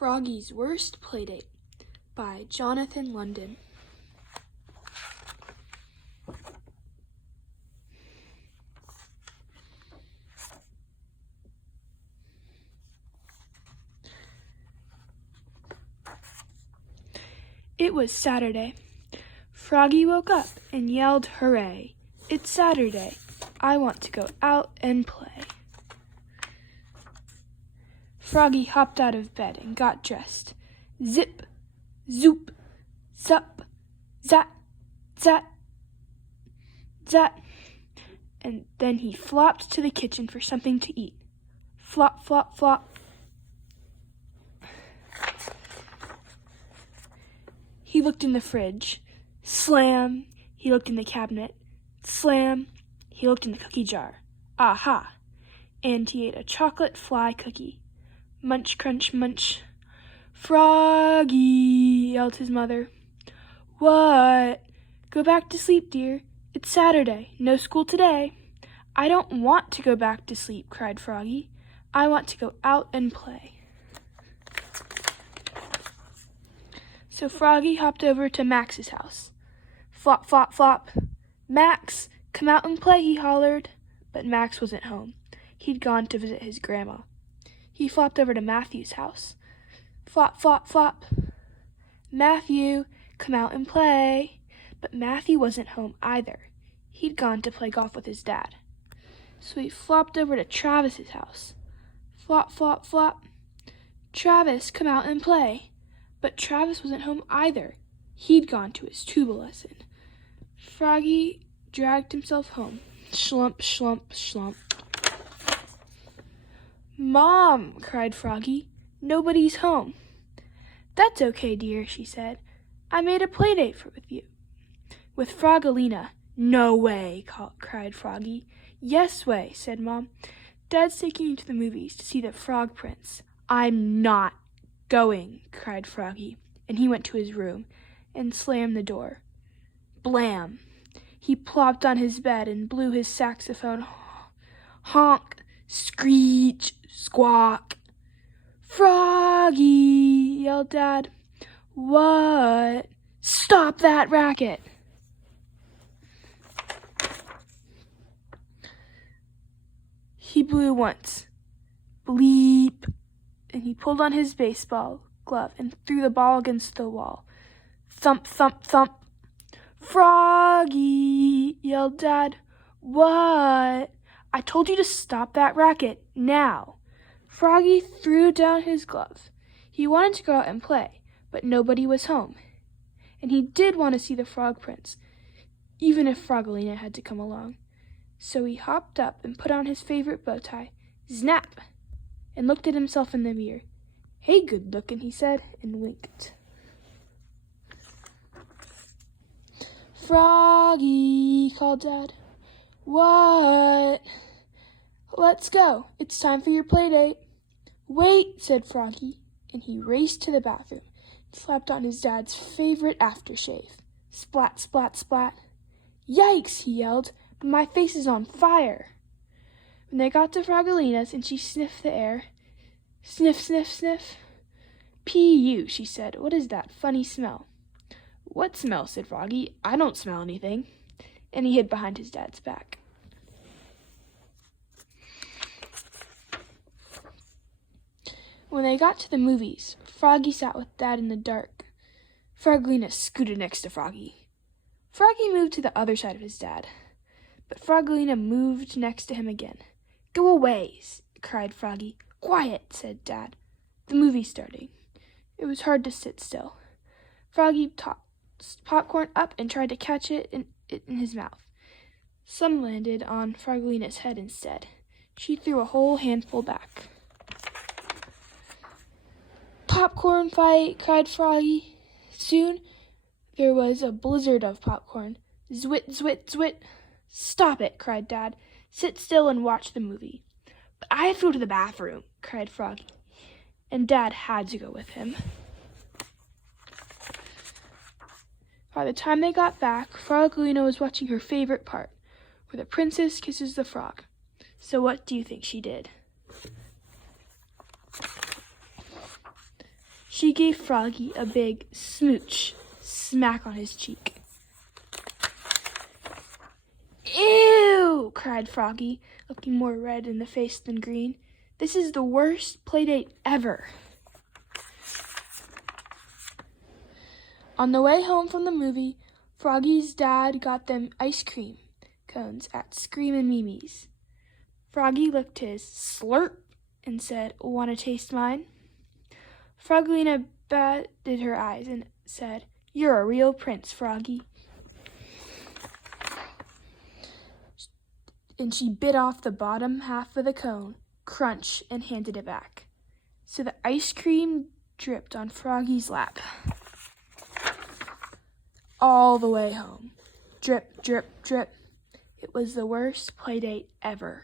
Froggy's Worst Playdate by Jonathan London. It was Saturday. Froggy woke up and yelled, "Hooray! It's Saturday. I want to go out and play." Froggy hopped out of bed and got dressed. Zip, zoop, zup, zat, zat, zat. And then he flopped to the kitchen for something to eat. Flop, flop, flop. He looked in the fridge. Slam! He looked in the cabinet. Slam! He looked in the cookie jar. Aha! And he ate a chocolate fly cookie. Munch, crunch, munch. "Froggy!" yelled his mother. "What?" "Go back to sleep, dear. It's Saturday. No school today." "I don't want to go back to sleep," cried Froggy. "I want to go out and play." So Froggy hopped over to Max's house. Flop, flop, flop. "Max, come out and play," he hollered. But Max wasn't home. He'd gone to visit his grandma. He flopped over to Matthew's house. Flop, flop, flop. "Matthew, come out and play." But Matthew wasn't home either. He'd gone to play golf with his dad. So he flopped over to Travis's house. Flop, flop, flop. "Travis, come out and play." But Travis wasn't home either. He'd gone to his tuba lesson. Froggy dragged himself home. Slump, slump, slump. "Mom!" cried Froggy. "Nobody's home." "That's okay, dear," she said. "I made a playdate with you. With Froggalina." "No way!" cried Froggy. "Yes way," said Mom. "Dad's taking you to the movies to see the Frog Prince." "I'm not going," cried Froggy, and he went to his room and slammed the door. Blam! He plopped on his bed and blew his saxophone. Honk! Screech! Squawk! "Froggy!" yelled Dad. "What?" "Stop that racket!" He blew once. Bleep! And he pulled on his baseball glove and threw the ball against the wall. Thump, thump, thump. "Froggy!" yelled Dad. "What?" "I told you to stop that racket, now." Froggy threw down his glove. He wanted to go out and play, but nobody was home. And he did want to see the Frog Prince, even if Froggalina had to come along. So he hopped up and put on his favorite bow tie, Snap, and looked at himself in the mirror. "Hey, good lookin'," he said, and winked. "Froggy!" called Dad. "What?" "Let's go. It's time for your playdate." "Wait," said Froggy, and he raced to the bathroom and slapped on his dad's favorite aftershave. Splat, splat, splat. "Yikes!" he yelled. "My face is on fire." When they got to Froggalina's and she sniffed the air, sniff, sniff, sniff. "P.U.," she said. "What is that funny smell?" "What smell?" said Froggy. "I don't smell anything." And he hid behind his dad's back. When they got to the movies, Froggy sat with Dad in the dark. Froggalina scooted next to Froggy. Froggy moved to the other side of his dad, but Froggalina moved next to him again. "Go away!" cried Froggy. "Quiet!" said Dad. The movie started. It was hard to sit still. Froggy tossed popcorn up and tried to catch it in his mouth. Some landed on Froggalina's head instead. She threw a whole handful back. "Popcorn fight!" cried Froggy. Soon there was a blizzard of popcorn. Zwit, zwit, zwit. "Stop it!" cried Dad. "Sit still and watch the movie." "But I have to go to the bathroom," cried Froggy, and Dad had to go with him. By the time they got back, Froggalina was watching her favorite part, where the princess kisses the frog. So what do you think she did? She gave Froggy a big smooch, smack on his cheek. "Ew!" cried Froggy, looking more red in the face than green. "This is the worst playdate ever." On the way home from the movie, Froggy's dad got them ice cream cones at Screamin' Mimi's. Froggy licked his slurp and said, "Want to taste mine?" Froggelina batted her eyes and said, "You're a real prince, Froggy." And she bit off the bottom half of the cone, crunch, and handed it back. So the ice cream dripped on Froggy's lap all the way home. Drip, drip, drip. It was the worst playdate ever.